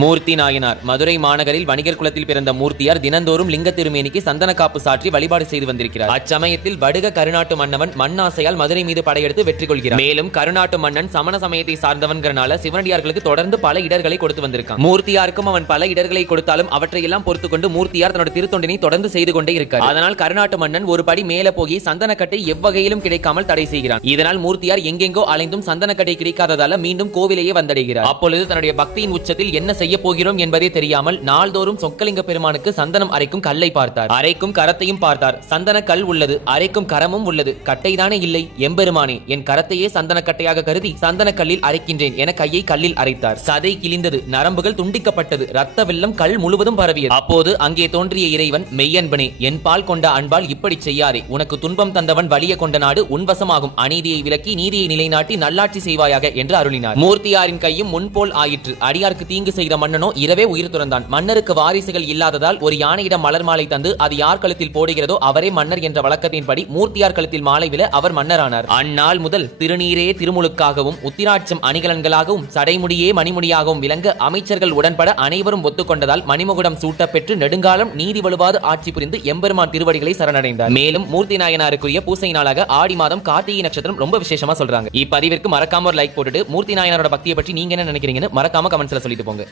மூர்த்தி நாயனார் மதுரை மாநகரில் வணிகர் குலத்தில் பிறந்த மூர்த்தியார் தினந்தோறும் லிங்க திருமேனிக்கு சந்தன காப்பு சாற்றி வழிபாடு செய்து வந்திருக்கிறார். அச்சமயத்தில் வடுக கருநாட்டு மன்னவன் மண்ணாசையால் மதுரை மீது படையெடுத்து வெற்றி கொள்கிறார். மேலும் கருநாட்டு மன்னன் சமண சமயத்தை சார்ந்தவன்கிறனால சிவனடியார்களுக்கு தொடர்ந்து பல இடர்களை கொடுத்து வந்திருக்கான். மூர்த்தியாருக்கும் அவன் பல இடர்களை கொடுத்தாலும் அவற்றையெல்லாம் பொறுத்துக் கொண்டு மூர்த்தியார் தன்னோட திருத்தொண்டினை தொடர்ந்து செய்து கொண்டே இருக்கார். அதனால் கருநாட்டு மன்னன் ஒரு படி மேல போய் சந்தனக்கட்டை எவ்வகையிலும் கிடைக்காமல் தடை செய்கிறான். இதனால் மூர்த்தியார் எங்கெங்கோ அலைந்தும் சந்தனக்கட்டை கிடைக்காததால மீண்டும் கோவிலையே வந்தடைகிறார். அப்பொழுது தன்னுடைய பக்தியின் உச்சத்தில் என்ன செய்ய போகிறோம் என்பதே தெரியாமல் நாள்தோறும் சொக்கலிங்க பெருமானுக்கு சந்தனம் அரைக்கும் கல்லை பார்த்தார். அரைக்கும் கரத்தையும் பார்த்தார். சந்தன கல் உள்ளது, அரைக்கும் கரமும் உள்ளது, கட்டைதானே இல்லை. எம்பெருமானே, என் கரத்தையே சந்தன கட்டையாக கருதி சந்தன கல்லில் அரைக்கின்றேன் என கையை கல்லில் அரைத்தார். சதை கிழிந்தது, நரம்புகள் துண்டிக்கப்பட்டது, ரத்த வெள்ளம் கல் முழுவதும் பரவியது. அப்போது அங்கே தோன்றிய இறைவன், மெய்யன்பனே, என் பால் கொண்ட அன்பால் இப்படி செய்யாதே. உனக்கு துன்பம் தந்தவன் வலிய கொண்ட நாடு உன்வசமாகும். அநீதியை விலக்கி நீதியை நிலைநாட்டி நல்லாட்சி செய்வாயாக என்று அருளினார். மூர்த்தியாரின் கையும் முன்போல் ஆயிற்று. அடியாருக்கு தீங்கு செய்த மன்னனோ இரவே உயிர் துறந்தான். மன்னருக்கு வாரிசுகள் இல்லாததால் ஒரு யானையிடம் மலர் மாலை தந்து அது யார் கழுத்தில் போடுகிறதோ அவரே மன்னர் என்ற வழக்கத்தின்படி மூர்த்தியார் கழுத்தில் மாலை விழ அவர் மன்னரானார். அந்நாள் முதல் திருநீரே திருமுழுக்காகவும் உத்திராட்சம் அணிகலன்களாகவும் சடைமுடியே மணிமுடியாகவும் விளங்க அமைச்சர்கள் உடன்பட அனைவரும் ஒத்துக்கொண்டதால் மணிமுகுடம் சூட்டப்பெற்று நெடுங்காலம் நீதி வலுவாது ஆட்சி புரிந்து எம்பெருமான் திருவடிகளை சரணடைந்தார். மேலும் மூர்த்தி நாயனாருக்குரிய பூசை நாளாக ஆடி மாதம் கார்த்திகை நட்சத்திரம் ரொம்ப விசேஷமா சொல்றாங்க. இப்பதிவிற்கு மறக்காம ஒரு லைக் போட்டுட்டு மூர்த்தி நாயனாரோட பக்தியை பற்றி நீங்க என்ன நினைக்கிறீங்கன்னு மறக்காம கமெண்ட்ஸ்ல சொல்லிட்டு போங்க.